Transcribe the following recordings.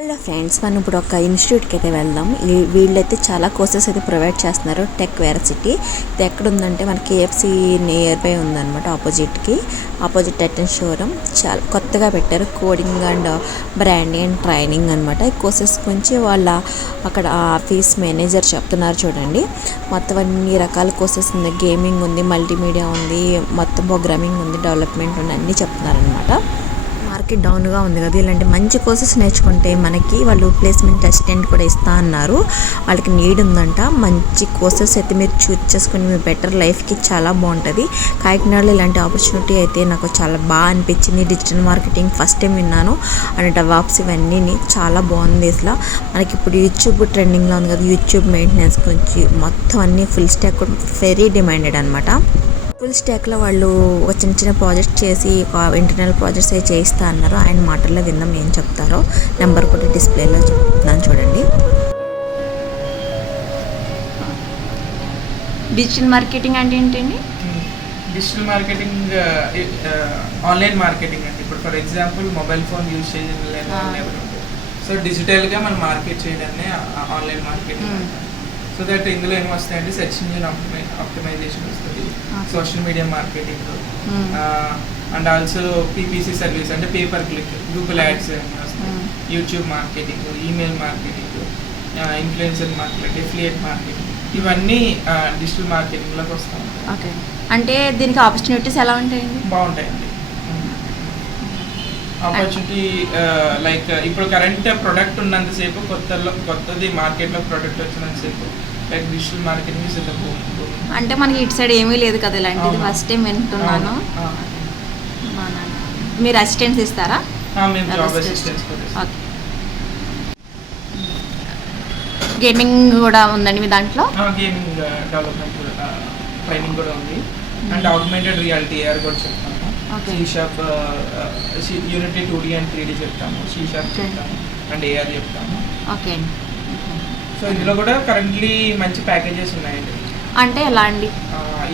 Hello friends, మనం ఇప్పుడు ఒక ఇన్స్టిట్యూట్కి అయితే వెళ్దాం. వీళ్ళైతే చాలా కోర్సెస్ అయితే ప్రొవైడ్ చేస్తున్నారు. టెక్ వెరసిటీ ఇది ఎక్కడ ఉందంటే మన కేఎఫ్సి నియర్ బై ఉందన్నమాట. ఆపోజిట్ అటెన్ షోరూమ్ చాలా కొత్తగా పెట్టారు. Coding and branding and training అనమాట. ఈ కోర్సెస్ గురించి వాళ్ళ అక్కడ ఆఫీస్ మేనేజర్ చెప్తున్నారు. చూడండి, మొత్తం అన్ని రకాల కోర్సెస్ ఉంది. గేమింగ్ ఉంది, మల్టీమీడియా ఉంది, మొత్తం ప్రోగ్రామింగ్ ఉంది, డెవలప్మెంట్ ఉంది, అన్నీ చెప్తున్నారు అనమాట. మార్కెట్ డౌన్గా ఉంది కదా, ఇలాంటి మంచి కోర్సెస్ నేర్చుకుంటే మనకి వాళ్ళు ప్లేస్మెంట్ అసిస్టెంట్ కూడా ఇస్తా అన్నారు. వాళ్ళకి నీడ్ ఉందంట. మంచి కోర్సెస్ అయితే మీరు చూస్ చేసుకుని మీ బెటర్ లైఫ్కి చాలా బాగుంటుంది. కాకినాడలో ఇలాంటి ఆపర్చునిటీ అయితే నాకు చాలా బాగా అనిపించింది. డిజిటల్ మార్కెటింగ్ ఫస్ట్ టైం విన్నాను. అండ్ డెవలప్స్ ఇవన్నీ చాలా బాగుంది. అసలు మనకి ఇప్పుడు యూట్యూబ్ ట్రెండింగ్లో ఉంది కదా, యూట్యూబ్ మెయింటెనెన్స్ గురించి మొత్తం అన్నీ ఫుల్ స్టాక్ కూడా వెరీ డిమాండెడ్ అనమాట. ఫుల్ స్టాక్లో వాళ్ళు ఒక చిన్న ప్రాజెక్ట్ చేసి ఇంటర్నల్ ప్రాజెక్ట్స్ అవి చేయిస్తా అన్నారు. ఆయన మాటల్లో విందాం ఏం చెప్తారో. నెంబర్ కూడా డిస్ప్లేలో చెప్తున్నాను చూడండి. డిజిటల్ మార్కెటింగ్ అంటే ఏంటండి? డిజిటల్ మార్కెటింగ్ ఆన్లైన్ మార్కెటింగ్ అండి. ఇప్పుడు for example mobile phone use చేయలేదు, సో డిజిటల్గా మనం మార్కెట్ చేయడాన్ని ఆన్లైన్ మార్కెటింగ్. సో దట్ ఇందులో ఏమి వస్తాయంటే సెర్చ్ ఇంజిన్ ఆప్టిమైజేషన్ వస్తుంది, social media marketing, and also PPC service అంటే పేపర్ క్లిక్, గూగుల్ యాడ్స్ వస్తాయి, YouTube marketing, email marketing, influencer marketing, affiliate marketing, ఇవన్నీ డిజిటల్ మార్కెటింగ్లోకి వస్తాయి. ఓకే, అంటే దీనికి ఆపర్చునిటీస్ ఎలా ఉంటాయండి? బాగుంటాయండి. ఆపర్చునిటీ లైక్ ఇప్పుడు కరెంట్ ప్రొడక్ట్ ఉన్నంతసేపు కొత్తది మార్కెట్లో ప్రొడక్ట్ వచ్చినంతసేపు like digital marketing is the boom. అంటే మనకి ఇటు సైడ్ ఏమీ లేదు కదా ఇలాంటిది, ఫస్ట్ టైం వింటున్నాను. మీరు అసిస్టెంట్స్ ఇస్తారా? మేము జాబ్ అసిస్టెంట్స్ కూడా ఇస్తాం. ఓకే, గేమింగ్ కూడా ఉందండి మీ దాంట్లో? గేమింగ్ డెవలప్మెంట్ ట్రైనింగ్ కూడా ఉంది. అండ్ ఆగ్మెంటెడ్ రియాలిటీ ఏఆర్ కూడా చెప్తాము. Shop unity 2D and 3D చెప్తాము, షాప్ చెప్తాము, అండ్ ఏఆర్ చెప్తాము. ఓకే, సో ఇందులో కూడా కరెంట్లీ మంచి ప్యాకేజెస్ ఉన్నాయండి. అంటే ఎలా అండి?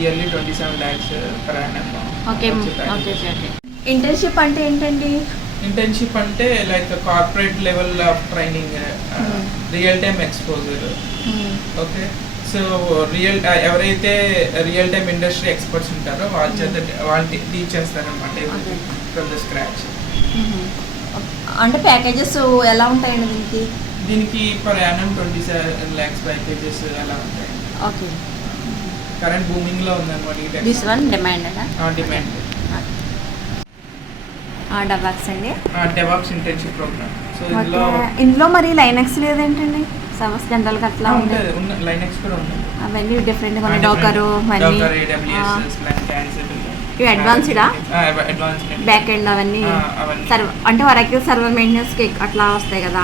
Yearly 27 lakhs per annum. Okay okay okay. Internship అంటే ఏంటండి? ఇంటర్న్షిప్ అంటే like corporate level of training, real time exposure. Okay, so ఎవరైతే రియల్ టైమ్ ఇండస్ట్రీ ఎక్స్పర్ట్స్ ఉంటారో వాళ్ళు టీచ్ చేస్తారనమాట ఫ్రమ్ ద స్క్రాచ్. అంటే ప్యాకేజెస్ ఎలా ఉంటాయండి దీనికి పర్ యానం 27 lakhs ప్యాకేజెస్ ఎలా ఉంటాయి. ఓకే, కరెంట్ బూమింగ్ లో ఉందన్నమాట. This one demanded. డెవాప్స్ అండి, డెవాప్స్ ఇంటర్న్షిప్ ప్రోగ్రామ్. సో ఇందులో మరి లైనక్స్ లేదేంటండి? సర్వస్ జనరల్ గా అట్లా ఉంటుంది. లైనక్స్ కూడా ఉంది. అవన్నీ డిఫరెంట్ గా డోకర్ అవన్నీ ఇవి అడ్వాన్స్డా బ్యాక్ ఎండ్ అవన్నీ అంటే వరకు సర్వర్ మెయింటెనెన్స్ కి అట్లా వస్తాయి కదా,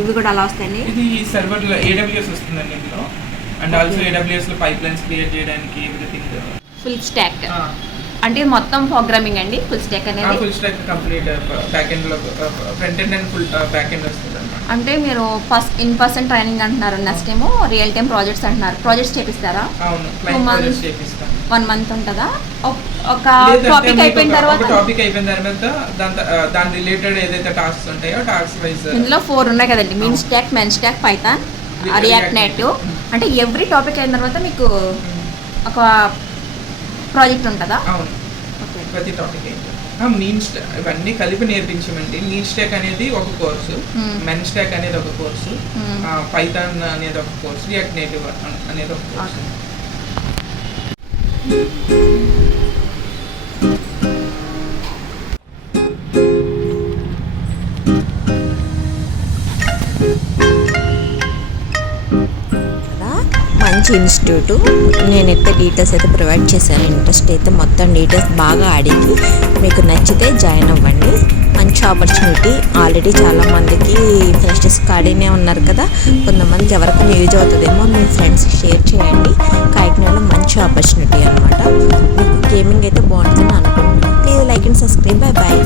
ఇవి కూడా అలా వస్తాయండి. ఇది సర్వర్ AWS వస్తుందండి ఇందులో. అండ్ ఆల్సో AWS లో పైప్ లైన్స్ క్రియేట్ చేయడానికి ఎవ్రీథింగ్ ఫుల్ స్టాక్. అంటే మొత్తం ప్రోగ్రామింగ్ అండి ఫుల్ స్టాక్ అనేది? Full stack complete back end లో front end and full back end వస్తుంది. అంటే మీరు ఇన్ పర్సన్ ట్రైనింగ్ అంటున్నారు, నెక్స్ట్ ఏమో రియల్ టైమ్ ప్రాజెక్ట్స్ అంటున్నారు. ప్రాజెక్ట్స్ చేపిస్తారా? అవును, 1 month ఉంటుందా? ఒక టాపిక్ అయిపోయిన తర్వాత దాని రిలేటెడ్ ఏదైతే టాస్క్స్ ఉంటాయో టాస్క్ వైజ్ ఇందులో 4 ఉన్నాయి కదండి, mean stock, men stock, Python, react native. అంటే ఎవ్రీ టాపిక్ అయిన తర్వాత మీకు ఒక ప్రాజెక్ట్ ఉంటుందా? అవును, ప్రతి టాపిక్ అయితే మీన్ స్టాక్ ఇవన్నీ కలిపి నేర్పించమండి. మీన్ స్టాక్ అనేది ఒక కోర్సు, మెన్ స్టాక్ అనేది ఒక కోర్సు, పైథాన్ అనేది ఒక కోర్సు, రియాక్ట్ నేటివ్ అనేది ఒక కోర్సు. మంచి ఇన్స్టిట్యూట్. నేనైతే డీటెయిల్స్ అయితే ప్రొవైడ్ చేశాను. ఇంట్రెస్ట్ అయితే మొత్తం డీటెయిల్స్ బాగా అడిగి మీకు నచ్చితే జాయిన్ అవ్వండి. మంచి ఆపర్చునిటీ. ఆల్రెడీ చాలామందికి ఫ్రెషర్స్ ఖాళీనే ఉన్నారు కదా, కొంతమందికి ఎవరికైనా యూజ్ అవుతుందేమో మీ ఫ్రెండ్స్కి షేర్ చేయండి. కాకినాడలో మంచి ఆపర్చునిటీ అనమాట. మీకు గేమింగ్ అయితే బాగుంటుందని అనుకుంటున్నాను. Please like and subscribe. Bye bye.